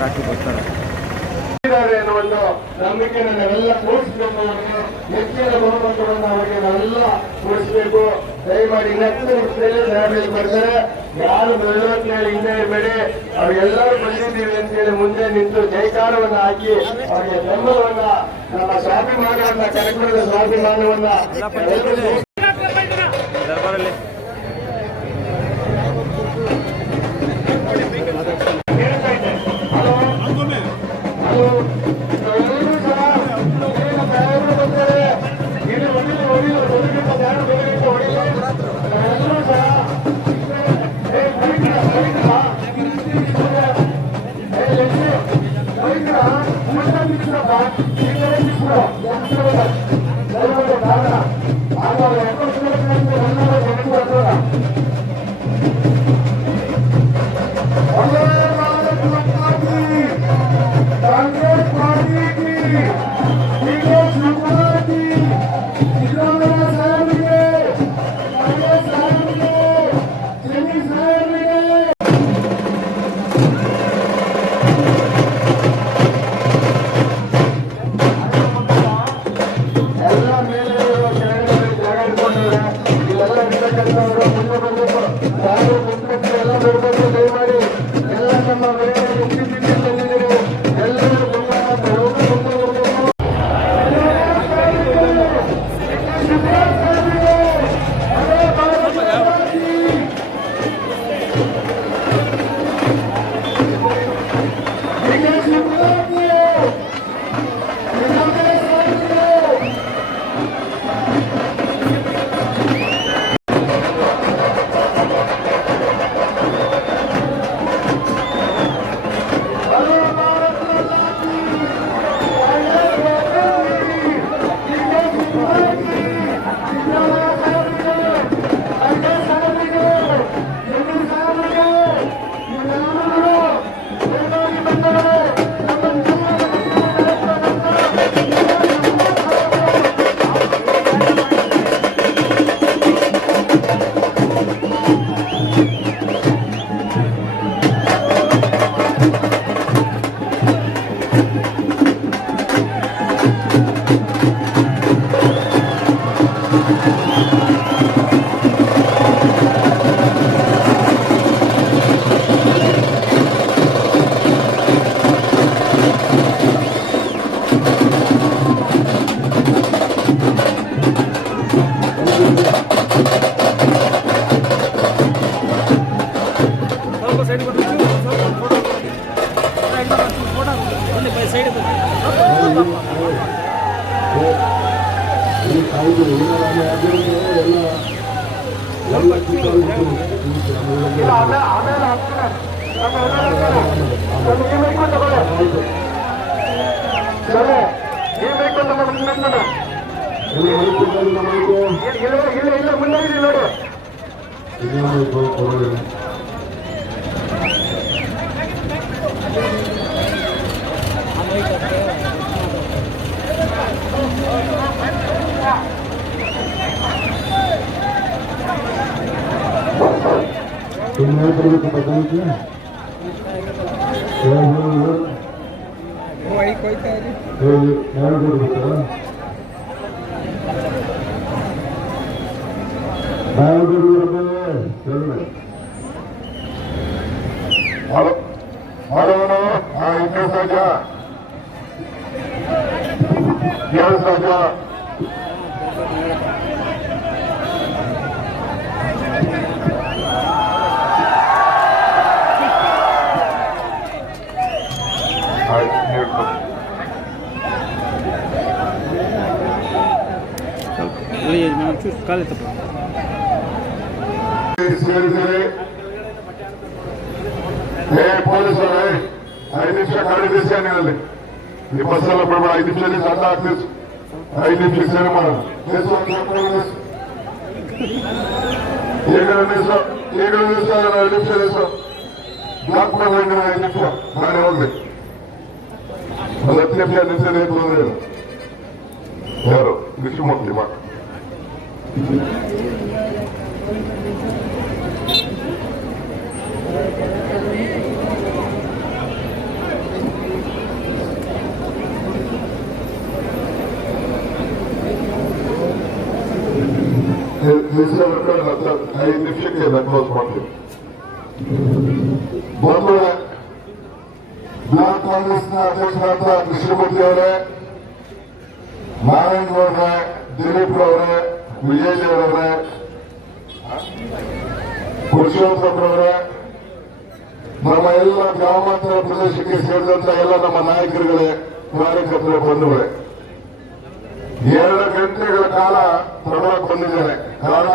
ರಾಕಿ ಬರ್ತಾರೆ ಅನ್ನೋ ಒಂದು ನಂಬಿಕೆಯನ್ನು ನಾವೆಲ್ಲ ತೋರಿಸಬೇಕು. ಹೆಚ್ಚಿನ ಬಹುಮತವನ್ನು ಅವರಿಗೆ ನಾವೆಲ್ಲ ತೋರಿಸಬೇಕು. ದಯಮಾಡಿ ನೆಕ್ಸ್ಟ್ ನಿಮಿಷದಲ್ಲಿ ಸಾಹೇಬರಿಗೆ ಬರ್ತಾರೆ. ಯಾರು ಬೆಳ್ಳೋತ್ನಲ್ಲಿ ಹಿಂದೆ ಇರಬೇಡಿ. ಅವ್ರಿಗೆಲ್ಲರೂ ಬಂದಿದ್ದೀವಿ ಅಂತೇಳಿ ಮುಂದೆ ನಿಂತು ಜೈಕಾರವನ್ನು ಹಾಕಿ ಅವರಿಗೆ ಬೆಂಬಲವನ್ನ, ನಮ್ಮ ಸ್ವಾಭಿಮಾನವನ್ನ, ಕನಕಪುರದ ಸ್ವಾಭಿಮಾನವನ್ನ ದರ್ಬಾರಲ್ಲಿ ಕಾಲ ಪೊಲೀಸರು 5 ನಿಮಿಷ ಕರಡಿ ದಿವಸ ಈ ಬಸ್ಸೆಲ್ಲ ಬಿಡಬೇಡ. 5 ನಿಮಿಷದಲ್ಲಿ ಸಣ್ಣ ಆಗ್ತಿಸ್ 5 ನಿಮಿಷ ಸೇವೆ ಮಾಡೋದು. ಈಗ ನಿಮಿಷ 2 ನಿಮಿಷ ಬ್ಲಾಕ್ ಮಾಡಿ 5 ನಿಮಿಷ ನಾಳೆ ಹೋಗ್ಲಿ. 10 ನಿಮಿಷ ನಿಲ್ಸದೇ ತೊಂದರೆ ಇಲ್ಲ. ಯಾರು ಕೃಷ್ಣಮೂರ್ತಿ ಮಾಡಿ ಹೆಸರು 5 ನಿಮಿಷಕ್ಕೆ ಕ್ಲೋಸ್ ಮಾಡ್ತೀವಿ. ಮೊದಲು ಬ್ಲಾಕ್ ಕಾಂಗ್ರೆಸ್ನ ಅಧ್ಯಕ್ಷರಾದ ಕೃಷ್ಣಮೂರ್ತಿ ಅವರೇ, ನಾರಾಯಣ ಗೌಡ್ರೆ, ದಿಲೀಪ್ ಅವರೇ, ವಿಜಯ್ ಅವರೇ, ಪುರುಷೋತ್ತಮರವರೇ, ನಮ್ಮ ಎಲ್ಲ ಗ್ರಾಮಾಂತರ ಪ್ರದೇಶಕ್ಕೆ ಸೇರಿದಂತ ಎಲ್ಲ ನಮ್ಮ ನಾಯಕರುಗಳೇ, ಕಾರ್ಯಕರ್ತರ ಬಂಧುಗಳೇ, 2 ಗಂಟೆಗಳ ಕಾಲ ತಡವಾಗಿ ಬಂದಿದ್ದೇನೆ. ಕಾರಣ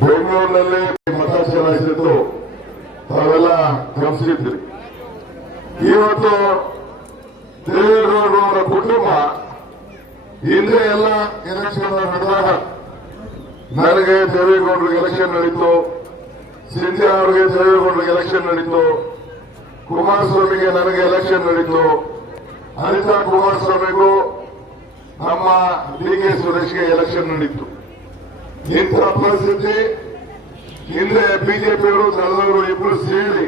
ಬೆಂಗಳೂರಿನಲ್ಲಿ ಮತ ಚಲಾಯಿಸಿದ್ದು ತಾವೆಲ್ಲ ಗಮನಿಸಿದ್ರಿ. ಇವತ್ತು ದೇವೇಗೌಡರು ಅವರ ಕುಟುಂಬ ಹಿಂದೆ ಎಲ್ಲ ಎಲೆಕ್ಷನ್ ನಡೆದಾಗ ನನಗೆ ದೇವೇಗೌಡರಿಗೆ ಎಲೆಕ್ಷನ್ ನಡೀತು, ಸಿಂಧ್ಯಾ ಅವರಿಗೆ ದೇವೇಗೌಡರಿಗೆ ಎಲೆಕ್ಷನ್ ನಡೀತು, ಕುಮಾರಸ್ವಾಮಿಗೆ ನನಗೆ ಎಲೆಕ್ಷನ್ ನಡೀತು, ಅನಿತಾ ಕುಮಾರಸ್ವಾಮಿಗೂ ನಮ್ಮ DK ಸುರೇಶ್ಗೆ ಎಲೆಕ್ಷನ್ ನಡೀತು. ಇಂಥ ಪರಿಸ್ಥಿತಿ ಹಿಂದೆ ಬಿಜೆಪಿಯವರು ದಳದವರು ಇಬ್ಬರು ಸೇರಿ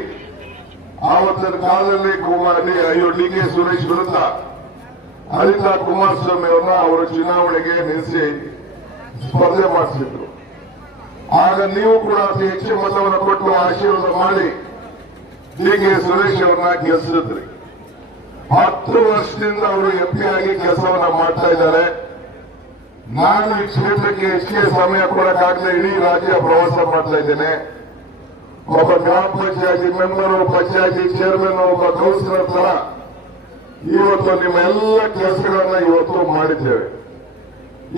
ಆವತ್ತಿನ ಕಾಲದಲ್ಲಿ DK ಸುರೇಶ್ ವಿರುದ್ಧ ಅನಿತಾ ಕುಮಾರಸ್ವಾಮಿ ಅವರನ್ನ ಅವರ ಚುನಾವಣೆಗೆ ನಿಲ್ಲಿಸಿ ಸ್ಪರ್ಧೆ ಮಾಡಿಸಿದ್ರು. ಆಗ ನೀವು ಕೂಡ ಅತಿ ಹೆಚ್ಚು ಮತವನ್ನು ಕೊಟ್ಟು ಆಶೀರ್ವಾದ ಮಾಡಿ DK ಸುರೇಶ್ ಅವರನ್ನ ಗೆಲ್ಲಿಸಿದ್ರಿ. 10 ವರ್ಷದಿಂದ ಅವರು MP ಆಗಿ ಕೆಲಸವನ್ನ ಮಾಡ್ತಾ ಇದ್ದಾರೆ. ನಾನು ಈ ಕ್ಷೇತ್ರಕ್ಕೆ ಹೆಚ್ಚಿಗೆ ಸಮಯ ಕೊಡಕ್ಕಾಗದೆ ಇಡೀ ರಾಜ್ಯ ಪ್ರವಾಸ ಮಾಡ್ತಾ ಇದ್ದೇನೆ. ಒಬ್ಬ ಗ್ರಾಮ ಪಂಚಾಯತಿ ಮೆಂಬರ್, ಪಂಚಾಯತಿ ಚೇರ್ಮನ್, ಒಬ್ಬ ಕೌನ್ಸಿಲರ್ ತರ ಇವತ್ತು ನಿಮ್ಮ ಎಲ್ಲ ಕೆಲಸಗಳನ್ನ ಇವತ್ತು ಮಾಡಿದ್ದೇವೆ.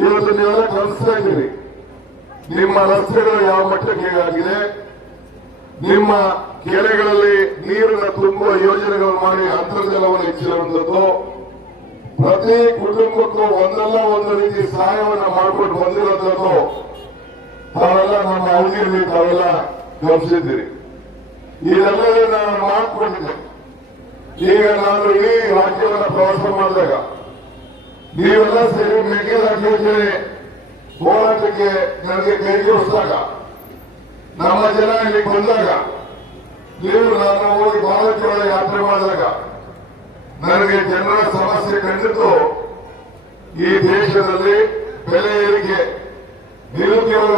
ಇವತ್ತು ನೀವೆಲ್ಲ ಕಲಿಸ್ತಾ ಇದ್ದೀರಿ. ನಿಮ್ಮ ರಸ್ತೆಗಳು ಯಾವ ಮಟ್ಟಕ್ಕೆ ಆಗಿದೆ, ನಿಮ್ಮ ಕೆರೆಗಳಲ್ಲಿ ನೀರನ್ನು ತುಂಬುವ ಯೋಜನೆಗಳು ಮಾಡಿ ಅಂತರ್ಜಲವನ್ನು ಹೆಚ್ಚಿರುವಂತದ್ದು, ಪ್ರತಿ ಕುಟುಂಬಕ್ಕೂ ಒಂದಲ್ಲ ಒಂದು ರೀತಿ ಸಹಾಯವನ್ನು ಮಾಡಿಕೊಂಡು ಬಂದಿರುವಂತದ್ದು ತಾವೆಲ್ಲ ನಮ್ಮ ಅವಧಿಯಲ್ಲಿ ತಾವೆಲ್ಲ ಗಮನಿಸಿದ್ದೀರಿ. ಇದೆಲ್ಲವೇ ನಾನು ಮಾಡಿಕೊಂಡಿದ್ದೆ. ಈಗ ನಾನು ಇಡೀ ರಾಜ್ಯವನ್ನು ಪ್ರವಾಸ ಮಾಡಿದಾಗ ನೀವೆಲ್ಲ ಸೇರಿ ಮೇಕೆದಾಟು ಯೋಜನೆ ಹೋರಾಟಕ್ಕೆ ನನಗೆ ಕೈ ಜೋಡಿಸಿದಾಗ, ನಮ್ಮ ಜನ ಇಲ್ಲಿ ಬಂದಾಗ, ನೀವು ನಾನು ಹೋಗಿ ಬಹಳಷ್ಟು ಒಳ್ಳೆ ಯಾತ್ರೆ ಮಾಡಿದಾಗ ನನಗೆ ಜನರ ಸಮಸ್ಯೆ ಕಂಡಿದ್ದು ಈ ದೇಶದಲ್ಲಿ ಬೆಲೆ ಏರಿಕೆ, ನಿರುದ್ಯೋಗ,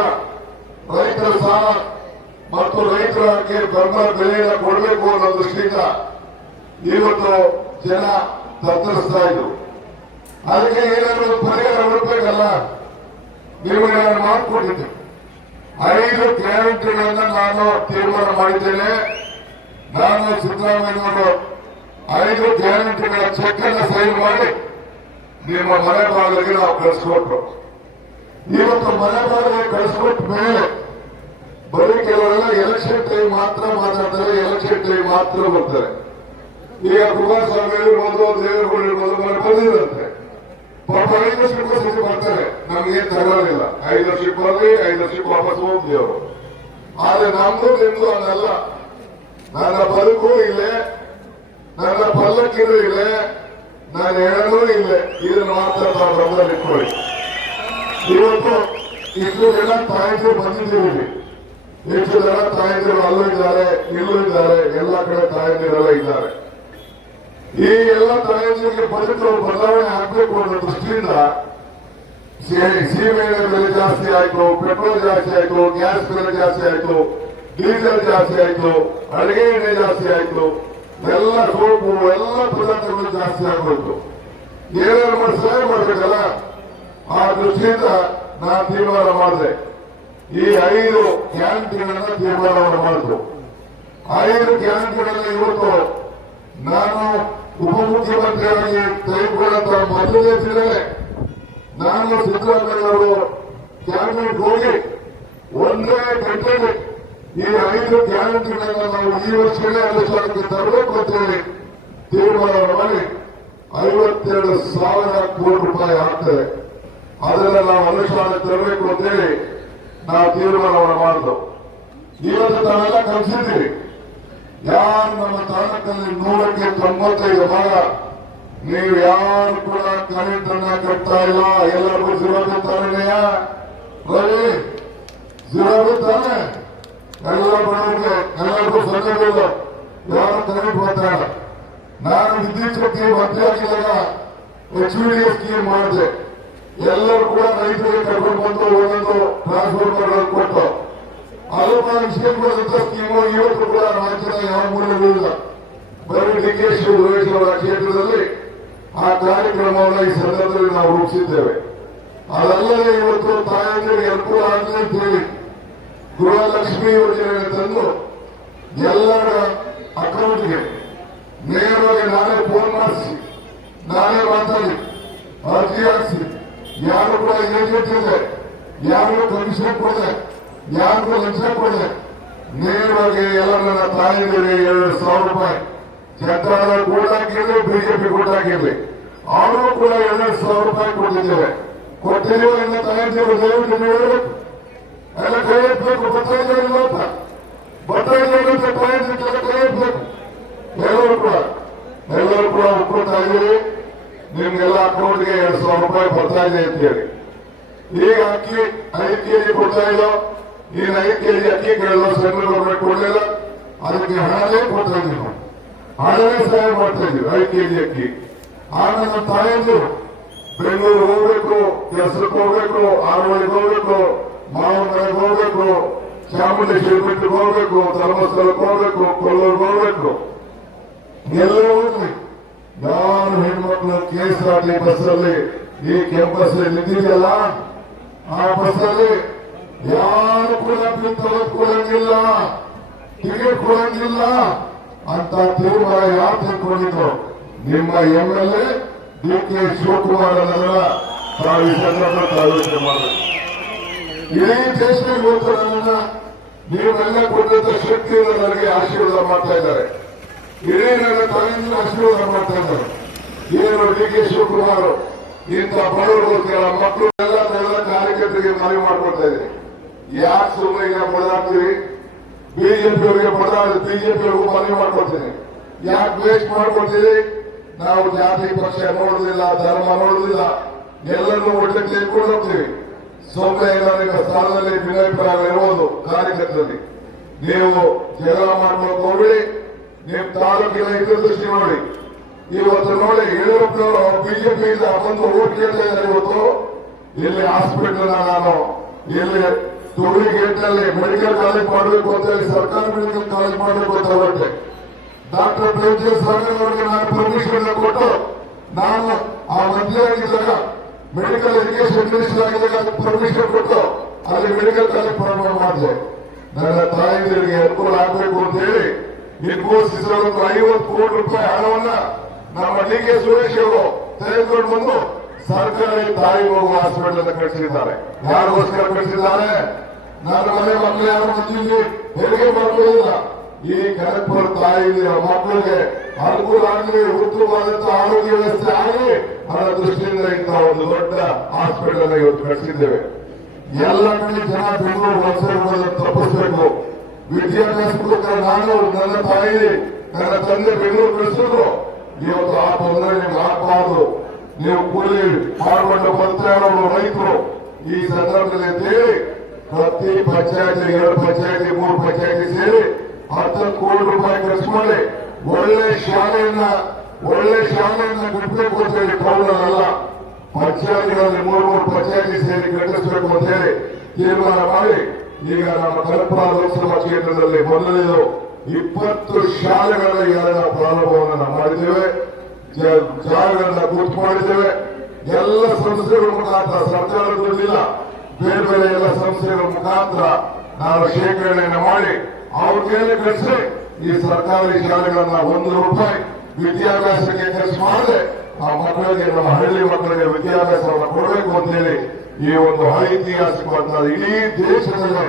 ರೈತರ ಸಾಲ ಮತ್ತು ರೈತರಿಗೆ ಬೆಂಬಲ ಬೆಲೆಯನ್ನು ಕೊಡಬೇಕು ಅನ್ನೋ ದೃಷ್ಟಿಯಿಂದ ಇವತ್ತು ಜನ ತತ್ತರಿಸ್ತಾ ಇದ್ರು. ಅದಕ್ಕೆ ಏನಾದರೂ ಪರಿಹಾರ ಹುಡುಕಬೇಕಲ್ಲ, ನಿಮಗೆ ನಾನು ಮಾಡಿಕೊಟ್ಟಿದ್ದೆ. 5 ಗ್ಯಾರಂಟಿಗಳನ್ನು ನಾನು ತೀರ್ಮಾನ ಮಾಡಿದ್ದೇನೆ. ನಾನು ಸಿದ್ದರಾಮಯ್ಯನವರು 5 ಗ್ಯಾರಂಟಿಗಳ ಚೆಕ್ ಅನ್ನು ಸೈನ್ ಮಾಡಿ ನಿಮ್ಮ ಮನೆ ಬಾಗಿಲಿಗೆ ನಾವು ಕಳಿಸ್ಕೊಟ್ರು. ಇವತ್ತು ಮನೆ ಬಾಗಿಲಿಗೆ ಕಳಿಸ್ಕೊಟ್ಟ ಮೇಲೆ ಬರೀ ಕೆಲವರೆಲ್ಲ ಎಲೆಕ್ಷನ್ ಟೈಮ್ ಮಾತ್ರ ಮಾತಾಡ್ತಾರೆ, ಎಲೆಕ್ಷನ್ ಟೈಮ್ ಮಾತ್ರ ಬರ್ತಾರೆ. ಈಗ ಕುಮಾರಸ್ವಾಮಿ ಇರ್ಬೋದು, ದೇವೇಗೌಡ ಇರ್ಬೋದು, ಮನೆ ಬಂದಿರಂತೆ. ಪಾಪ 5 ವರ್ಷಕ್ಕೂ ಸತಿ ಬರ್ತಾರೆ, ನಮ್ಗೇನ್ ತಗೊಳ್ಳಿಲ್ಲ. 5 ವರ್ಷಕ್ಕೆ ಬರಲಿ, 5 ವರ್ಷಕ್ಕೆ ವಾಪಸ್ ಹೋಗ್ಲಿ ಅವರು. ಆದ್ರೆ ನಮ್ದು ನಿಮ್ದು ಅನ್ನಲ್ಲ. ನನ್ನ ಬದುಕು ಇಲ್ಲೇ, ನನ್ನ ಪಲ್ಲಕ್ಕಿನೂ ಇಲ್ಲೇ, ನಾನು ಹೇಳೋದು ಇಲ್ಲೇ. ಇದನ್ನು ಮಾತ್ರ ನಾವು ಗಮನದಲ್ಲಿ ಇಟ್ಕೊಳ್ಳಿ. ಇವತ್ತು ಇಷ್ಟು ಜನ ತಾಯಂದಿರು ಬಂದಿದ್ದೀವಿ. ಎಷ್ಟು ಜನ ತಾಯಂದಿರು ಅಲ್ಲೂ ಇದ್ದಾರೆ, ಇಲ್ಲೂ ಇದ್ದಾರೆ, ಎಲ್ಲ ಕಡೆ ತಾಯಂದಿರೆಲ್ಲ ಇದ್ದಾರೆ. ಈ ಎಲ್ಲ ತಾಯಂದಿರಿಗೆ ಬದುಕು ಬದಲಾವಣೆ ಆಗಬೇಕು ಅನ್ನೋ ದೃಷ್ಟಿಯಿಂದ ಸೀಮೆ ಬೆಲೆ ಜಾಸ್ತಿ ಆಯ್ತು, ಪೆಟ್ರೋಲ್ ಜಾಸ್ತಿ ಆಯ್ತು, ಗ್ಯಾಸ್ ಬೆಲೆ ಜಾಸ್ತಿ ಆಯ್ತು, ಡೀಸೆಲ್ ಜಾಸ್ತಿ ಆಯ್ತು, ಅಡಿಗೆ ಎಣ್ಣೆ ಜಾಸ್ತಿ ಆಯ್ತು, ಎಲ್ಲ ಸೋಪು ಎಲ್ಲ ಪದಾರ್ಥಗಳು ಜಾಸ್ತಿ ಆಗೋಯ್ತು. ಏನಾದ್ರು ಮಾಡಿ ಸಹಾಯ ಮಾಡ್ಬೇಕಲ್ಲ, ಆ ದೃಷ್ಟಿಯಿಂದ ನಾನು ತೀರ್ಮಾನ ಮಾಡಿದೆ. ಈ 5 ಗ್ಯಾರಂಟಿಗಳನ್ನ ತೀರ್ಮಾನವನ್ನು ಮಾಡಿದ್ರು. 5 ಗ್ಯಾರಂಟಿಗಳಲ್ಲಿ ಇವತ್ತು ನಾನು ಉಪಮುಖ್ಯಮಂತ್ರಿಯಾಗಿ ತೆಗೆದುಕೊಂಡಂತ ಮೊದಲನೇ ದಿನವೇ ನಾನು ಸಿದ್ದರಾಮಯ್ಯವರು ಕ್ಯಾಬಿನೆಟ್ ಹೋಗಿ ಒಂದೇ ಗಂಟೆಗೆ ಈ 5 ಗ್ಯಾರಂಟಿಗಳನ್ನ ನಾವು ಈ ವರ್ಷವೇ ಅನುಷ್ಠಾನಕ್ಕೆ ತರಬೇಕು ಅಂತ ಹೇಳಿ ತೀರ್ಮಾನವನ್ನು ಮಾಡಿ 52,000 ಕೋಟಿ ರೂಪಾಯಿ ಆಗ್ತದೆ. ಅದನ್ನ ನಾವು ಅನುಷ್ಠಾನಕ್ಕೆ ತರಬೇಕು ಅಂತ ಹೇಳಿ ನಾವು ತೀರ್ಮಾನವನ್ನು ಮಾಡಿದ್ವು. ಇವತ್ತು ನಾವೆಲ್ಲ ಕಲಿಸಿದ್ದೀವಿ. ಯಾರು ನಮ್ಮ ತಾಲೂಕಲ್ಲಿ 100ಕ್ಕೆ 95 ಭಾಗ ನೀವು ಯಾರು ಕೂಡ ಕರೆಂಟ್ ಅನ್ನ ಕಟ್ತಾ ಇಲ್ಲ. ಎಲ್ಲರಿಗೂ ಜಿರಾಬಿ ತಾನೆಯಾ ರವಿ? ಜಿರಾಬಿ ತಾನೆ? ಎಲ್ಲ ಬಡವರಿಗೆ ಎಲ್ಲರಿಗೂ ಸೌಲಭ್ಯ ಯಾರು ಕರೆಕ್ಟ್ ಬರ್ತಾರ. ನಾನು ವಿದ್ಯುತ್ ಶಕ್ತಿ ಮಂತ್ರಿ ಆಗಿದ್ದಾಗ HVDS ಸ್ಕೀಮ್ ಮಾಡಿದೆ. ಎಲ್ಲರೂ ಕೂಡ ರೈತರಿಗೆ ಕರ್ಕೊಂಡು ಬಂದು ಒಂದೊಂದು ಟ್ರಾನ್ಸ್ಫಾರ್ಮರ್ ಕೊಟ್ಟು ಅದು ನಾನು ವಿಷಯವಾದಂತ ಸ್ಕೀಮು ಇವತ್ತು ಕೂಡ ರಾಜ್ಯದ ಯಾವ ಮೂಲವೂ ಇಲ್ಲ. ಬರೀ DK ಸುರೇಶ್ ಅವರ ಕ್ಷೇತ್ರದಲ್ಲಿ ಆ ಕಾರ್ಯಕ್ರಮವನ್ನು ಈ ಸಂದರ್ಭದಲ್ಲಿ ನಾವು ರೂಪಿಸಿದ್ದೇವೆ. ಅದಲ್ಲದೆ ಇವತ್ತು ತಾಯಂದಿರಿಗೆ ಅನುಕೂಲ ಆಗಲಿ ಅಂತ ಹೇಳಿ ಗೃಹಲಕ್ಷ್ಮಿ ಯೋಜನೆಯನ್ನು ತಂದು ಎಲ್ಲರ ಅಕೌಂಟ್ಗೆ ನೇರವಾಗಿ ನಾನೇ ಫೋನ್ ಮಾಡಿಸಿ ನಾನೇ ಮಾತಾಡಿ ಅರ್ಜಿ ಹಾಕಿಸಿ ಯಾರು ಕೂಡ ಏಜೆಂಟ್ ಇದೆ, ಯಾರಿಗೂ ಕಮಿಷನ್ ಕೊಡದೆ, ಯಾರಿಗೂ ಲಂಚ ಕೊಡದೆ ನೇರವಾಗಿ ಎಲ್ಲ ನನ್ನ ತಾಯಂದಿರಿಗೆ 2,000 ರೂಪಾಯಿ ಜನತಾದಳ ಕೊಟ್ಟಾಕಿರ್ಲಿ, ಬಿಜೆಪಿ ಕೊಟ್ಟಾಕಿರ್ಲಿ ಅವರು ಕೂಡ 2,000 ರೂಪಾಯಿ ಕೊಟ್ಟಿದ್ದೇವೆ. ಕೊಟ್ಟಿರುವ ಎಲ್ಲ ತಾಯಂದಿರು ದಯವಿಟ್ಟು ನೀವು ಹೇಳಬೇಕು, ಎಲ್ಲ ಕೈ ಎತ್ತಬೇಕು. ಬತ್ತಾಯಿಲ್ಲ ಅಂತ ಬತ್ತಾಯಿಲ್ಲ ತಾಯಂದಿರಿಗೆಲ್ಲ ಕೈ ಎತ್ತಬೇಕು. ಎಲ್ಲರೂ ಕೂಡ ಒಪ್ಕೊಳ್ತಾ ಇದ್ದೀರಿ. ನಿಮ್ಗೆಲ್ಲ ಅಕೌಂಟ್ಗೆ 2,000 ರೂಪಾಯಿ ಬರ್ತಾ ಇದೆ ಅಂತ ಹೇಳಿ. ಈಗ ಅಕ್ಕಿ 5 ಕೆಜಿ ಕೊಡ್ತಾ ಇಲ್ಲ, ಈಗ 5 ಕೆಜಿ ಅಕ್ಕಿ ಕೇಳಲು ಸೆಂಟ್ರಲ್ ಗೌರ್ಮೆಂಟ್ ಕೊಡಲಿಲ್ಲ, ಅದಕ್ಕೆ ಹಣನೇ ಕೊಡ್ತಾ ಇದ್ದೀವಿ ನಾವು, ಹಣವೇ ಸಹಾಯ ಮಾಡ್ತಾ ಇದ್ದೀವಿ 5 ಕೆಜಿ ಅಕ್ಕಿ. ಆಗ ನನ್ನ ತಾಯಂದಿರು ಬೆಂಗಳೂರು ಹೋಗ್ಬೇಕು, ಕೆಸರಕ್ಕೆ ಹೋಗ್ಬೇಕು, ಆರೋಳಿಗೆ ಹೋಗ್ಬೇಕು, ಮಾವನಮನೆಗೆ ಹೋಗ್ಬೇಕು, ಚಾಮುಂಡೇಶ್ವರಿ ಬೆಟ್ಟಕ್ಕೆ ಹೋಗ್ಬೇಕು, ಧರ್ಮಸ್ಥಳಕ್ಕೆ ಹೋಗ್ಬೇಕು, ಕೊಲ್ಲೂರಿಗೆ ಹೋಗ್ಬೇಕು, ಎಲ್ಲರೂ ಹೋಗ್ಲಿ. ನಾನು ಹೆಣ್ಮಕ್ಳು KSRT ಬಸ್ಸಲ್ಲಿ ಈ ಕೆಂಪಸ್ ನಿಂತಿದೆಯಲ್ಲ, ಆ ಬಸ್ಸಲ್ಲಿ ಯಾರು ಕೂಡ ಕೊಡಂಗಿಲ್ಲ, ಟಿಕೆಟ್ ಕೊಡಂಗಿಲ್ಲ ಅಂತ ತೀರ್ಮಾನ ಯಾರು ತೆಗೆದುಕೊಂಡಿದ್ರು? ನಿಮ್ಮ MLA DK ಶಿವಕುಮಾರ್ ಅವರ ತಾವು ಈ ಸಂದರ್ಭದಲ್ಲಿ ಆಲೋಚನೆ ಮಾಡಬೇಕು. ಇಡೀ ದೇಶದಲ್ಲಿ ಇವತ್ತು ನನ್ನನ್ನ ನೀವೆಲ್ಲ ಕೊಟ್ಟಂತ ಶಕ್ತಿಯಿಂದ ನನಗೆ ಆಶೀರ್ವಾದ ಮಾಡ್ತಾ ಇದ್ದಾರೆ. ಇಡೀ ನನ್ನ ತಾಯಿಯಿಂದ ಆಶೀರ್ವಾದ ಮಾಡ್ತಾ ಇದ್ದಾರೆ. ಏನು DK ಶಿವಕುಮಾರ್ ಇಂಥ ಬಡವರಿಗೋಸ್ಕರ ಮಕ್ಕಳು ಎಲ್ಲ ಕಾರ್ಯಕರ್ತರಿಗೆ ಮನವಿ ಮಾಡ್ಕೊಳ್ತಾ ಇದ್ದೀನಿ. ಯಾಕೆ ಸುಮ್ಮನೆ ಈಗ ಬಡದಾಡ್ತೀವಿ? ಬಿಜೆಪಿಯವರಿಗೆ ಬಿಜೆಪಿಯವರಿಗೂ ಮನವಿ ಮಾಡ್ಕೊಳ್ತೀನಿ. ಯಾಕೆ ವೇಸ್ಟ್ ಮಾಡ್ಕೊಳ್ತೀವಿ? ನಾವು ಜಾತಿ ಪಕ್ಷ ನೋಡುದಿಲ್ಲ, ಧರ್ಮ ನೋಡುದಿಲ್ಲ, ಎಲ್ಲರನ್ನೂ ಒಟ್ಟಿಗೆ ತೆಗೆದುಕೊಂಡು ಹೋಗ್ತೀವಿ. ಸೊಮ್ಮೆ ನಿಮ್ಮ ಸ್ಥಾನದಲ್ಲಿ ಭಿನ್ನಾಭಿಪ್ರಾಯ ಇರುವುದು ಕಾರ್ಯಕರ್ತರಲ್ಲಿ. ನೀವು ಜಗಳ ಮಾಡ್ಕೊಂಡು ಹೋಗ್ಬಿಡಿ. ನಿಮ್ಮ ತಾಲೂಕಿನ ಹಿತದೃಷ್ಟಿ ನೋಡಿ. ಇವತ್ತು ನೋಡಿ ಯಡಿಯೂರಪ್ಪನವರು ಬಿಜೆಪಿಯಿಂದ ಬಂದು ಓಟ್ ಕೇಳ್ತಾ ಇದ್ದಾರೆ. ಇವತ್ತು ಇಲ್ಲಿ ಹಾಸ್ಪಿಟಲ್ ನಾನು ಇಲ್ಲಿ ತುಳಿ ಗೇಟ್ನಲ್ಲಿ ಮೆಡಿಕಲ್ ಕಾಲೇಜ್ ಮಾಡಬೇಕು ಅಂತ ಹೇಳಿ ಸರ್ಕಾರಿ ಮೆಡಿಕಲ್ ಕಾಲೇಜ್ ಮಾಡಬೇಕು ಅಂತ ಹೊರಟೆ. ಡಾಕ್ಟರ್ BJS ಅವರಿಗೆ ನಾನು ಪರ್ಮಿಷನ್ ಕೊಟ್ಟು ನಾನು ಆ ಮಂತ್ರಿ ಆಗಿದ್ದಾಗ ಮೆಡಿಕಲ್ ಎಜುಕೇಶನ್ ಮಿನಿಸ್ಟರ್ ಆಗಿದ್ದಾಗ ಅದಕ್ಕೆ ಪರ್ಮಿಷನ್ ಕೊಟ್ಟು ಅಲ್ಲಿ ಮೆಡಿಕಲ್ ಕಾಲೇಜ್ ಪ್ರಾರಂಭ ಮಾಡಿದೆ. ನನ್ನ ತಾಯಿಗಳಿಗೆ ಅನುಕೂಲ ಆಗಬೇಕು ಅಂತ ಹೇಳಿ ಇನ್ಫೋಸಿಸ್ 50 ಕೋಟಿ ರೂಪಾಯಿ ಹಣವನ್ನ ನಮ್ಮ DK ಸುರೇಶ್ ಅವರು ತೆಗೆದುಕೊಂಡು ಬಂದು ಸರ್ಕಾರಿ ತಾಯಿ ಮಗು ಹಾಸ್ಪಿಟಲ್ ಅನ್ನು ಕಟ್ಟಿಸಿದ್ದಾರೆ. ಯಾರಿಗೋಸ್ಕರ ಕಟ್ಟಿಸಿದ್ದಾರೆ? ನನ್ನ ಮನೆ ಮಕ್ಕಳು ಯಾರು ಬಂದಿಲ್ಲಿ ಹೆರಿಗೆ ಮಾಡ್ಕೊಳ್ಳಿಲ್ಲ. ಈ ಕನಕಪುರ ತಾಯಿ ಮಕ್ಕಳಿಗೆ ಅನುಕೂಲ ಆಗಲಿ, ಉತ್ತಮವಾದಂತಹ ಆರೋಗ್ಯ ವ್ಯವಸ್ಥೆ ಆಗಲಿ ಅನ್ನೋ ದೃಷ್ಟಿಯಿಂದ ಇಂತಹ ಒಂದು ದೊಡ್ಡ ಹಾಸ್ಪಿಟಲ್ ಅನ್ನು ಇವತ್ತು ಕಟ್ಟಿಸಿದ್ದೇವೆ. ಎಲ್ಲ ಕಡೆ ಜನ ಬೆಂಗಳೂರು ವಲಸೆ ತಪ್ಪಿಸಬೇಕು. ವಿದ್ಯಾಭ್ಯಾಸಕ್ಕೋಸ್ಕರ ನಾನು ನನ್ನ ತಾಯಿ ನನ್ನ ತಂದೆ ಬೆಂಗಳೂರು ಕಳಿಸಿದ್ರು. ಇವತ್ತು ಆ ತೊಂದರೆ ನಿಮ್ಗೆ ಆಗಬಾರದು. ನೀವು ಕೂಲಿ ಮಾಡಿಕೊಂಡು ಬರ್ತಾ ಇರೋರು ರೈತರು ಈ ಸಂದರ್ಭದಲ್ಲಿ ಅಂತೇಳಿ ಪ್ರತಿ ಪಂಚಾಯತಿ 2 ಪಂಚಾಯತಿ 3 ಪಂಚಾಯತಿ ಸೇರಿ 10 ಕೋಟಿ ರೂಪಾಯಿ ಖರ್ಚು ಮಾಡಿ ಒಳ್ಳೆ ಶಾಲೆಯನ್ನ ಕಟ್ಟಬೇಕು ಅಂತ ಹೇಳಿ ಟೌನಲ್ಲ ಪಂಚಾಯತಿಗಳಲ್ಲಿ 3 ಪಂಚಾಯತಿ ಸೇರಿ ಕಟ್ಟಿಸಬೇಕು ಅಂತ ಹೇಳಿ ತೀರ್ಮಾನ ಮಾಡಿ ಈಗ ನಮ್ಮ ಕನಕಪುರ ಲೋಕಸಭಾ ಕ್ಷೇತ್ರದಲ್ಲಿ ಮೊದಲನೇದು 20 ಶಾಲೆಗಳಲ್ಲಿ ನಾವು ಪ್ರಾರಂಭವನ್ನು ಮಾಡಿದ್ದೇವೆ. ಜಾಗಗಳನ್ನ ಗುರುತು ಮಾಡಿದ್ದೇವೆ. ಎಲ್ಲ ಸಂಸ್ಥೆಗಳ ಮುಖಾಂತರ, ಸರ್ಕಾರದ ದುಡ್ಡಿಲ್ಲ, ಬೇರೆ ಬೇರೆ ಎಲ್ಲ ಸಂಸ್ಥೆಗಳ ಮುಖಾಂತರ ನಾವು ಶೇಖರಣೆಯನ್ನು ಮಾಡಿ ಅವ್ರ ಮೇಲೆ ಕಳಿಸಿ ಈ ಸರ್ಕಾರಿ ಶಾಲೆಗಳನ್ನ 1 ರೂಪಾಯಿ ವಿದ್ಯಾಭ್ಯಾಸಕ್ಕೆ ಖರ್ಚು ಮಾಡದೆ ಆ ಮಕ್ಕಳಿಗೆ, ನಮ್ಮ ಹಳ್ಳಿ ಮಕ್ಕಳಿಗೆ ವಿದ್ಯಾಭ್ಯಾಸವನ್ನು ಕೊಡಬೇಕು ಅಂತ ಹೇಳಿ ಈ ಒಂದು ಐತಿಹಾಸಿಕವಾದ ಇಡೀ ದೇಶದಲ್ಲೇ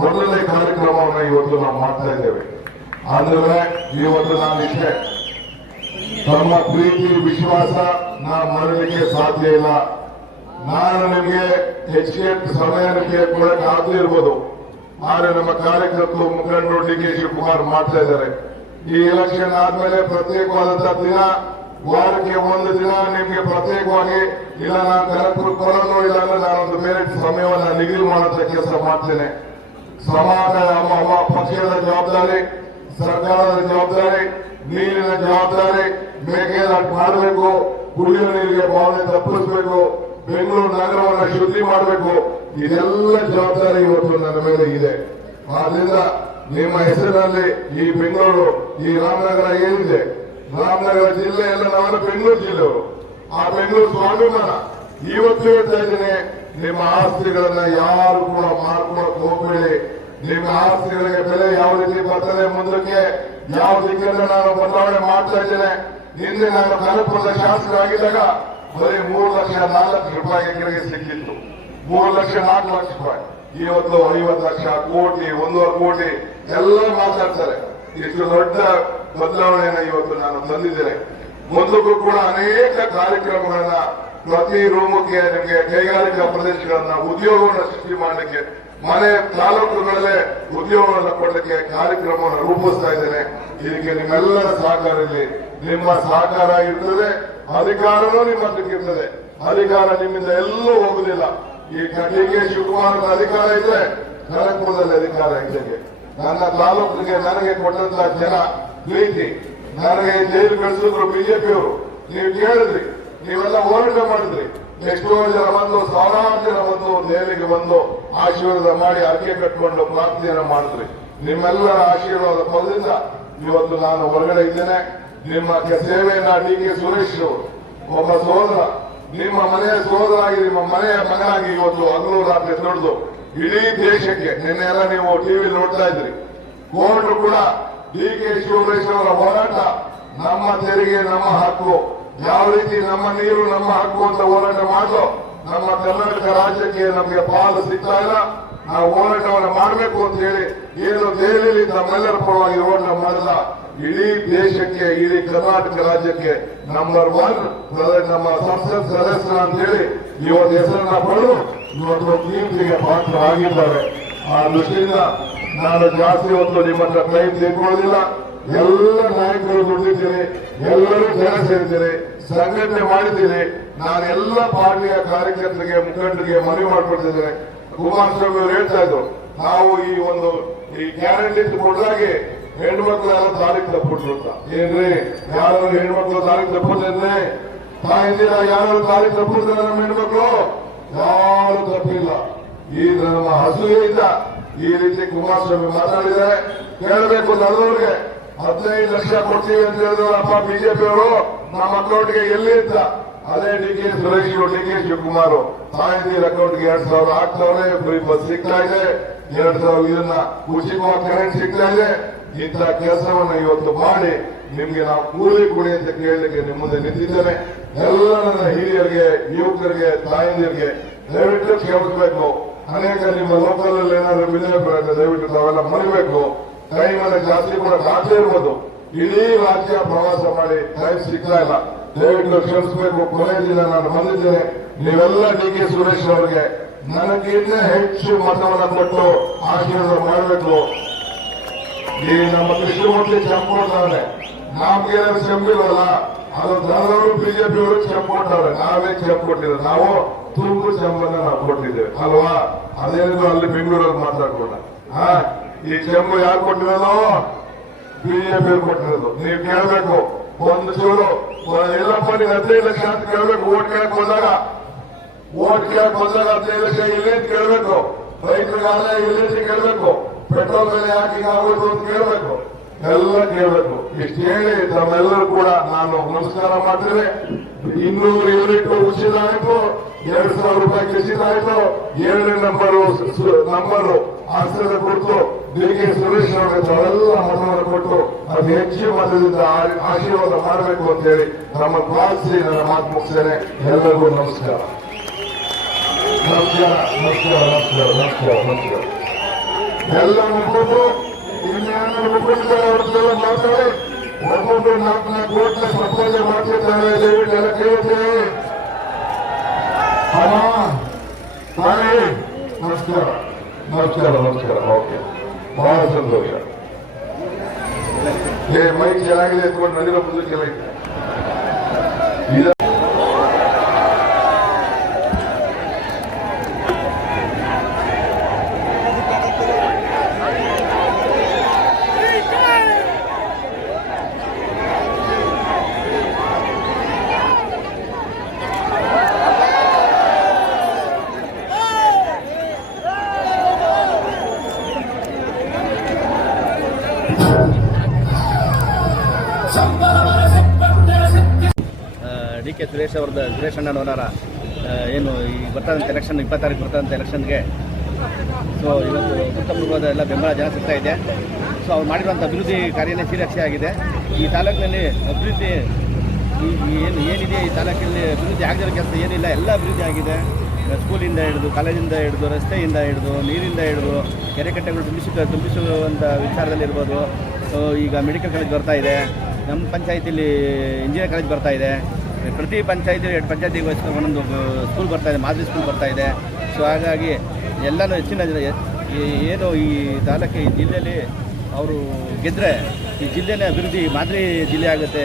ಮೊದಲನೇ ಕಾರ್ಯಕ್ರಮವನ್ನು ಇವತ್ತು ನಾವು ಮಾಡ್ತಾ ಇದ್ದೇವೆ. ಅಂದ್ರೆ ಇವತ್ತು ನಾನು ಇಷ್ಟೇ, ತಮ್ಮ ಪ್ರೀತಿ ವಿಶ್ವಾಸ ನಾನು ಮರಲಿಕ್ಕೆ ಸಾಧ್ಯ ಇಲ್ಲ. ನಾನು ನಿಮಗೆ ಹೆಚ್ಚಿಗೆ ಸಮಯ ಕೊಡಕ್ಕೆ ಆಗದೇ ಇರ್ಬೋದು, ಆದ್ರೆ ನಮ್ಮ ಕಾರ್ಯಕರ್ತರು ಮುಖಂಡರು DK ಶಿವಕುಮಾರ್ ಮಾಡ್ತಾ ಇದ್ದಾರೆ. ಈ ಎಲೆಕ್ಷನ್ ಆದ್ಮೇಲೆ ಪ್ರತ್ಯೇಕವಾದಂತಹ ದಿನ, ವಾರಕ್ಕೆ 1 ದಿನ ನಿಮ್ಗೆ ಪ್ರತ್ಯೇಕವಾಗಿ, ಇಲ್ಲ ನಾನು ಕನಕಪುರಕ್ಕೆ ಬರೋದು, ಇಲ್ಲ ಅಂದ್ರೆ ನಾನೊಂದು ಬೇರೆ ಸಮಯವನ್ನ ನಿಗದಿ ಮಾಡುವಂತ ಕೆಲಸ ಮಾಡ್ತೇನೆ. ಸಮಾಜ ನಮ್ಮ ಪಕ್ಷದ ಜವಾಬ್ದಾರಿ, ಸರ್ಕಾರದ ಜವಾಬ್ದಾರಿ, ನೀರಿನ ಜವಾಬ್ದಾರಿ, ಮೇಕೆದಾಟು ಮಾಡಬೇಕು, ಕುಡಿಯುವ ನೀರಿಗೆ ಬಾವನೆ ತಪ್ಪಿಸಬೇಕು, ಬೆಂಗಳೂರು ನಗರವನ್ನು ಶುದ್ಧಿ ಮಾಡಬೇಕು. ಇದೆಲ್ಲ ಜವಾಬ್ದಾರಿ ಇವತ್ತು ನನ್ನ ಮೇಲೆ ಇದೆ. ಆದ್ರಿಂದ ನಿಮ್ಮ ಹೆಸರಿನಲ್ಲಿ ಈ ಬೆಂಗಳೂರು, ಈ ರಾಮನಗರ ಏನಿದೆ, ರಾಮನಗರ ಜಿಲ್ಲೆ ಎಲ್ಲ ನಾವೆಲ್ಲ ಬೆಂಗಳೂರು ಜಿಲ್ಲೆಯವರು. ಆ ಬೆಂಗಳೂರು ಸ್ವಾಭಿಮಾನ ಇವತ್ತು ಹೇಳ್ತಾ ಇದ್ದೀನಿ. ನಿಮ್ಮ ಆಸ್ತಿಗಳನ್ನ ಯಾರು ಕೂಡ ಮಾಡ್ಕೊಳಕ್ ಹೋಗ್ಬೇಡಿ. ನಿಮ್ಮ ಆಸ್ತಿಗಳಿಗೆ ಬೆಲೆ ಯಾವ ರೀತಿ ಬರ್ತದೆ ಮುಂದಕ್ಕೆ, ಯಾವ ದಿಕ್ಕನ್ನು ನಾನು ಬದಲಾವಣೆ ಮಾಡ್ತಾ ಇದ್ದೇನೆ. ಹಿಂದೆ ನಾನು ಕನಕಪುರದ ಶಾಸಕರಾಗಿದ್ದಾಗ ಬರೀ 3,04,00,000 ರೂಪಾಯಿ ಎಕರೆಗೆ ಸಿಕ್ಕಿತ್ತು. 3,04,00,000 ರೂಪಾಯಿ. ಇವತ್ತು 50 ಲಕ್ಷ, ಕೋಟಿ, 1.5 ಕೋಟಿ ಎಲ್ಲ ಮಾತಾಡ್ತಾರೆ. ಇಷ್ಟು ದೊಡ್ಡ ಬದಲಾವಣೆಯನ್ನು ಇವತ್ತು ನಾನು ತಂದಿದ್ದೇನೆ. ಮುಂದಕ್ಕೂ ಕೂಡ ಅನೇಕ ಕಾರ್ಯಕ್ರಮಗಳನ್ನ ಪ್ರತಿ ರೂಮಕ್ಕೆ ನಿಮಗೆ ಕೈಗಾರಿಕಾ ಪ್ರದೇಶಗಳನ್ನ ಉದ್ಯೋಗವನ್ನು ಸೃಷ್ಟಿ ಮಾಡಲಿಕ್ಕೆ, ಮನೆ ತಾಲೂಕುಗಳಲ್ಲೇ ಉದ್ಯೋಗವನ್ನು ಕೊಡಲಿಕ್ಕೆ ಕಾರ್ಯಕ್ರಮವನ್ನು ರೂಪಿಸ್ತಾ ಇದ್ದೇನೆ. ಇದಕ್ಕೆ ನಿಮ್ಮೆಲ್ಲರ ಸಹಕಾರ ಇರಲಿ. ನಿಮ್ಮ ಸಹಕಾರ ಇರ್ತದೆ, ಅಧಿಕಾರನೂ ನಿಮ್ಮ ಹತ್ರಕ್ಕೆ ಇರ್ತದೆ. ಅಧಿಕಾರ ನಿಮ್ಮಿಂದ ಎಲ್ಲೂ ಹೋಗುದಿಲ್ಲ. ಈ ಡಿ.ಕೆ. ಶಿವಕುಮಾರ್ ಅಧಿಕಾರ ಇದ್ರೆ ಕನಕಪುರದಲ್ಲಿ ಅಧಿಕಾರ ಇದ್ದಕ್ಕೆ, ನನ್ನ ತಾಲೂಕಿಗೆ ನನಗೆ ಕೊಟ್ಟಂತ ಜನ ಪ್ರೀತಿ, ನನಗೆ ಜೈಲು ಕಳಿಸಿದ್ರು ಬಿಜೆಪಿಯವರು. ನೀವು ಕೇಳಿದ್ರಿ, ನೀವೆಲ್ಲ ಹೋರಾಟ ಮಾಡಿದ್ರಿ. ಎಷ್ಟೋ ಜನ ಬಂದು, ಸಾವಿರಾರು ಜನ ಬಂದು ನೇರಿಗೆ ಬಂದು ಆಶೀರ್ವಾದ ಮಾಡಿ ಅರ್ಕೆ ಕಟ್ಕೊಂಡು ಪ್ರಾರ್ಥನೆಯನ್ನು ಮಾಡಿದ್ರಿ. ನಿಮ್ಮೆಲ್ಲರ ಆಶೀರ್ವಾದ ಫಲದಿಂದ ಇವತ್ತು ನಾನು ಹೊರಗಡೆ ಇದ್ದೇನೆ. ನಿಮ್ಮ ಸೇವೆಯನ್ನ ಡಿ.ಕೆ. ಸುರೇಶ್ ಒಬ್ಬ ಸೋದರ, ನಿಮ್ಮ ಮನೆಯ ಸೋದರಾಗಿ, ನಿಮ್ಮ ಮನೆಯ ಮಗನಾಗಿ ಇವತ್ತು ಹಗಲು ರಾತ್ರಿ ದುಡಿದು ಇಡೀ ದೇಶಕ್ಕೆ, ನಿನ್ನೆಲ್ಲ ನೀವು ಟಿವಿ ನೋಡ್ತಾ ಇದ್ರಿ, ಕೋರ್ಟ್ ಕೂಡ ಡಿ.ಕೆ. ಶಿವಕುಮಾರ್ ಅವರ ಹೋರಾಟ, ನಮ್ಮ ತೆರಿಗೆ ನಮ್ಮ ಹಕ್ಕು, ಯಾವ ರೀತಿ ನಮ್ಮ ನೀರು ನಮ್ಮ ಹಕ್ಕು ಅಂತ ಹೋರಾಟ ಮಾಡಲು ನಮ್ಮ ಕರ್ನಾಟಕ ರಾಜ್ಯಕ್ಕೆ ನಮಗೆ ಪಾಲು ಸಿಗ್ತಾ ಇಲ್ಲ. ನಾವು ಹೋರಾಟವನ್ನು ಮಾಡಬೇಕು ಅಂತ ಹೇಳಿ ಏನು ದೆಹಲಿಯಲ್ಲಿ ನಮ್ಮೆಲ್ಲರ ಪರವಾಗಿ ಹೋರಾಟ ಮಾಡಿದ ಇಡೀ ದೇಶಕ್ಕೆ, ಇಡೀ ಕರ್ನಾಟಕ ರಾಜ್ಯಕ್ಕೆ ನಂಬರ್ 1 ನಮ್ಮ ಸಂಸತ್ ಸದಸ್ಯರ ಅಂತ ಹೇಳಿ ಇವತ್ತು ಹೆಸರನ್ನ ಪಡೆದು ಇವತ್ತು ಕೀರ್ತಿಗೆ ಪಾತ್ರ ಆಗಿದ್ದಾರೆ. ಆ ದೃಷ್ಟಿಯಿಂದ ನಾನು ಜಾಸ್ತಿ ಹೊತ್ತು ನಿಮ್ಮ ಹತ್ರ ಟೈಮ್ ತೆಗೆದುಕೊಳ್ಳೋದಿಲ್ಲ. ಎಲ್ಲ ನಾಯಕರು ದುಡ್ಡಿದ್ದೀರಿ, ಎಲ್ಲರೂ ಜನ ಸೇರಿದ್ದೀರಿ, ಸಂಘಟನೆ ಮಾಡಿದ್ದೀರಿ. ನಾನು ಎಲ್ಲ ಪಾರ್ಟಿಯ ಕಾರ್ಯಕರ್ತರಿಗೆ, ಮುಖಂಡರಿಗೆ ಮನವಿ ಮಾಡ್ಕೊಳ್ತಿದ್ದೇನೆ. ಕುಮಾರಸ್ವಾಮಿ ಅವರು ಹೇಳ್ತಾ ಇದ್ರು, ನಾವು ಈ ಗ್ಯಾರಂಟಿ ಕೊಟ್ಟಾಗೆ ಹೆಣ್ಮಕ್ಳೆಲ್ಲ ತಾರೀಖು ತಪ್ಪಿಟ್ರು ಅಂತ. ಏನ್ರಿ, ಯಾರು ಹೆಣ್ಮಕ್ಳು ತಾರೀಖು ತಪ್ಪಿದ್ರೆ, ತಾಯಿಂದಿರ ಯಾರು ತಾರೀಖು ತಪ್ಪಿದ್ರೆ ನಮ್ಮ ಹೆಣ್ಮಕ್ಳು ಯಾರು ತಪ್ಪಿಲ್ಲ. ಈ ನಮ್ಮ ಹಸುವೆಯಿಂದ ಈ ರೀತಿ ಕುಮಾರಸ್ವಾಮಿ ಮಾತಾಡಿದ್ದಾರೆ. ಕೇಳಬೇಕು ನಡೆದವ್ರಿಗೆ 15 ಲಕ್ಷ ಕೊಡ್ತೀವಿ ಅಂತ ಹೇಳಿದ್ರಪ್ಪ ಬಿಜೆಪಿಯವರು, ನಮ್ಮ ಅಕೌಂಟ್ಗೆ ಎಲ್ಲಿ ಅಂತ. ಅದೇ ಡಿ.ಕೆ. ಸುರೇಶ್, ಡಿ.ಕೆ. ಶಿವಕುಮಾರ್ ತಾಯಿಂದಿರ ಅಕೌಂಟ್ಗೆ 2,000 ಹಾಕ್ತವ್ರೆ. ಫ್ರೀ ಬಸ್ ಸಿಗ್ತಾ ಇದೆ, 2,000 ಇದನ್ನ ಉಚಿತವಾಗಿ ಕರೆಂಟ್ ಸಿಗ್ತಾ ಇದೆ. ಇಂಥ ಕೆಲಸವನ್ನ ಇವತ್ತು ಮಾಡಿ ನಿಮ್ಗೆ ನಾವು ಕೂಲಿ ಕೊಡಿ ಅಂತ ಕೇಳಲಿಕ್ಕೆ ನಿಮ್ಮ ಮುಂದೆ ನಿಂತಿದ್ದೇನೆ. ಎಲ್ಲ ನನ್ನ ಹಿರಿಯರಿಗೆ, ಯುವಕರಿಗೆ, ತಾಯಂದಿರಿಗೆ ದಯವಿಟ್ಟು ಕ್ಷಮಿಸಬೇಕು. ಅನೇಕ ನಿಮ್ಮ ಲೋಕಲ್ ಅಲ್ಲಿ ಏನಾದ್ರು ಬಿಜೆಪಿ ದಯವಿಟ್ಟು ತಾವೆಲ್ಲ ಮರಿಬೇಕು. ಟೈಮನ್ನು ಜಾಸ್ತಿ ಕೂಡ ಆಗ್ತಾ ಇರ್ಬೋದು. ಇಡೀ ರಾಜ್ಯ ಪ್ರವಾಸ ಮಾಡಿ ಟೈಮ್ ಸಿಗ್ತಾ ಇಲ್ಲ, ದಯವಿಟ್ಟು ಕ್ಷಮಿಸಬೇಕು. ಕೊನೆ ದಿನ ನಾನು ಬಂದಿದ್ದೇನೆ. ನೀವೆಲ್ಲ ಡಿ.ಕೆ. ಸುರೇಶ್ ಅವರಿಗೆ ನನಗಿನ್ನ ಹೆಚ್ಚು ಮತವನ್ನು ಕೊಟ್ಟು ಆಶೀರ್ವಾದ ಮಾಡಬೇಕು. ಈ ನಮ್ಮ ಕೃಷ್ಣಮೂರ್ತಿ ಚೆಂಪು ಕೊಡ್ತಾರೆ, ನಮ್ಗೇನಾದ್ರು ಚೆಂಪಿಲ್ವಲ್ಲ, ಅದು ದಳದವರು ಬಿಜೆಪಿಯವರು ಚೆಂಪು ಕೊಡ್ತಾರೆ, ನಾವೇ ಚೆಂಪು ಕೊಟ್ಟಿದ್ದೇವೆ. ನಾವು ತುಮಕೂರು ಚೆಂಪನ್ನ ನಾವು ಕೊಟ್ಟಿದ್ದೇವೆ ಅಲ್ವಾ? ಅದೇನಿದ್ರು ಅಲ್ಲಿ ಬೆಂಗಳೂರಲ್ಲಿ ಮಾತಾಡ್ಕೊಂಡ. ಈ ಚೆಂಪು ಯಾರು ಕೊಟ್ಟಿರೋದು? ಬಿಜೆಪಿ ಕೊಟ್ಟಿರೋದು. ನೀವು ಕೇಳಬೇಕು, ಒಂದು ಚೂರು ಎಲ್ಲಪ್ಪ ನೀವು 15 ಲಕ್ಷ ಅಂತ ಕೇಳಬೇಕು. ಓಟ್ ಕೇಳಕ್ ಬಂದಾಗ 15 ಲಕ್ಷ ಇಲ್ಲಿ ಅಂತ ಕೇಳಬೇಕು. ರೈತರಿಗಾದ ಇಲ್ಲಿ ಅಂತ ಕೇಳಬೇಕು. ಪೆಟ್ರೋಲ್ ಬೆಲೆ ಯಾಕೆ ಆಗೋದು ಅಂತ ಕೇಳಬೇಕು. ಎಲ್ಲ ಕೇಳಬೇಕು. ಇಷ್ಟು ಹೇಳಿ ತಮ್ಮೆಲ್ಲರೂ ಕೂಡ ನಾನು ನಮಸ್ಕಾರ ಮಾಡ್ತೇನೆ. 200 ಯೂನಿಟ್ ಉಚಿತ ಆಯ್ತು, 2,000 ರೂಪಾಯಿ ಕಿಸಿತ ಆಯ್ತು. 7ನೇ ನಂಬರು ಆಶ್ರಯ ಕೊಟ್ಟು ಡಿ.ಕೆ. ಸುರೇಶ್ ಅವರಿಗೆ ತಾವೆಲ್ಲ ಮತವನ್ನು ಕೊಟ್ಟು ಅದು ಹೆಚ್ಚು ಮತದಿಂದ ಆಶೀರ್ವಾದ ಮಾಡಬೇಕು ಅಂತ ಹೇಳಿ ನಮ್ಮ ಪ್ರಾರ್ಥಿಸಿ ನನ್ನ ಮಾತು ಮುಗಿಸ್ತೇನೆ. ಎಲ್ಲರಿಗೂ ನಮಸ್ಕಾರ. ನಮಸ್ಕಾರ ನಮಸ್ಕಾರ ನಮಸ್ಕಾರ ನಮಸ್ಕಾರ ನಮಸ್ಕಾರ. ಎಲ್ಲ ಮುಖಂಡರು ಇನ್ನೇನು ಮುಖಂಡರು ಅವ್ರದ್ದೆಲ್ಲ ಮಾತಾಡಿ ಒಬ್ಬೊಬ್ಬರು 4 ಕೋಟಿ ಪ್ರಪೋಸಲ್ ಮಾಡ್ತಿದ್ದಾರೆ. ದಯವಿಟ್ಟು ಎಲ್ಲ ಕೇಳುತ್ತೇವೆ. ತಾಯಿ ನಮಸ್ಕಾರ ನಮಸ್ಕಾರ ನಮಸ್ಕಾರ. ಓಕೆ, ಬಹಳ ಸಂತೋಷ. ಮೈಕ್ ಚೆನ್ನಾಗಿದೆ ಎತ್ಕೊಂಡು ನಡಿರೋ ಮುಂದಕ್ಕೆಲ್ಲ ಡಿ ಕೆ ಸುರೇಶ್ ಅಣ್ಣನವರ ಏನು ಈ ಬರ್ತಾರಂಥ ಎಲೆಕ್ಷನ್ 20 ತಾರೀಕು ಬರ್ತಾರಂಥ ಎಲೆಕ್ಷನ್ಗೆ ಸೊ ಇವತ್ತು ಅಭೂತಪೂರ್ವವಾದ ಎಲ್ಲ ಬೆಂಬಲ ಜನ ಸಿಗ್ತಾ ಇದೆ. ಸೊ ಅವ್ರು ಮಾಡಿರುವಂಥ ಅಭಿವೃದ್ಧಿ ಕಾರ್ಯನೇ ಶ್ರೀರಕ್ಷೆ ಆಗಿದೆ. ಈ ತಾಲೂಕಿನಲ್ಲಿ ಅಭಿವೃದ್ಧಿ ಏನಿದೆ ಈ ತಾಲೂಕಿನಲ್ಲಿ ಅಭಿವೃದ್ಧಿ ಆಗದಿರೋ ಕೆಲಸ ಏನಿಲ್ಲ, ಎಲ್ಲ ಅಭಿವೃದ್ಧಿ ಆಗಿದೆ. ಸ್ಕೂಲಿಂದ ಹಿಡಿದು, ಕಾಲೇಜಿಂದ ಹಿಡಿದು, ರಸ್ತೆಯಿಂದ ಹಿಡಿದು, ನೀರಿಂದ ಹಿಡಿದು, ಕೆರೆಕಟ್ಟೆಗಳು ತುಂಬಿಸುವಂಥ ವಿಚಾರದಲ್ಲಿರ್ಬೋದು. ಈಗ ಮೆಡಿಕಲ್ ಕಾಲೇಜ್ ಬರ್ತಾ ಇದೆ, ನಮ್ಮ ಪಂಚಾಯತಿಲಿ ಇಂಜಿನಿಯರ್ ಕಾಲೇಜ್ ಬರ್ತಾ ಇದೆ, ಪ್ರತಿ ಪಂಚಾಯತಿ 2 ಪಂಚಾಯತಿಗೆ ಒಂದೊಂದು ಸ್ಕೂಲ್ ಬರ್ತಾ ಇದೆ, ಮಾದರಿ ಸ್ಕೂಲ್ ಬರ್ತಾ ಇದೆ. ಸೊ ಹಾಗಾಗಿ ಎಲ್ಲನೂ ಹೆಚ್ಚಿನ ಏನು ಈ ತಾಲೂಕು ಈ ಜಿಲ್ಲೆಯಲ್ಲಿ ಅವರು ಗೆದ್ದರೆ ಈ ಜಿಲ್ಲೆನೇ ಅಭಿವೃದ್ಧಿ ಮಾದರಿ ಜಿಲ್ಲೆ ಆಗುತ್ತೆ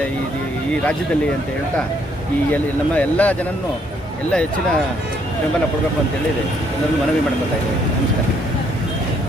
ಈ ರಾಜ್ಯದಲ್ಲಿ ಅಂತ ಹೇಳ್ತಾ ನಮ್ಮ ಎಲ್ಲ ಜನನ್ನು ಎಲ್ಲ ಹೆಚ್ಚಿನ ಬೆಂಬಲ ಕೊಡಬೇಕು ಅಂತೇಳಿ ಎಲ್ಲರೂ ಮನವಿ ಮಾಡ್ಕೊತಾ ಇದ್ದೀವಿ. ನಮಸ್ಕಾರ.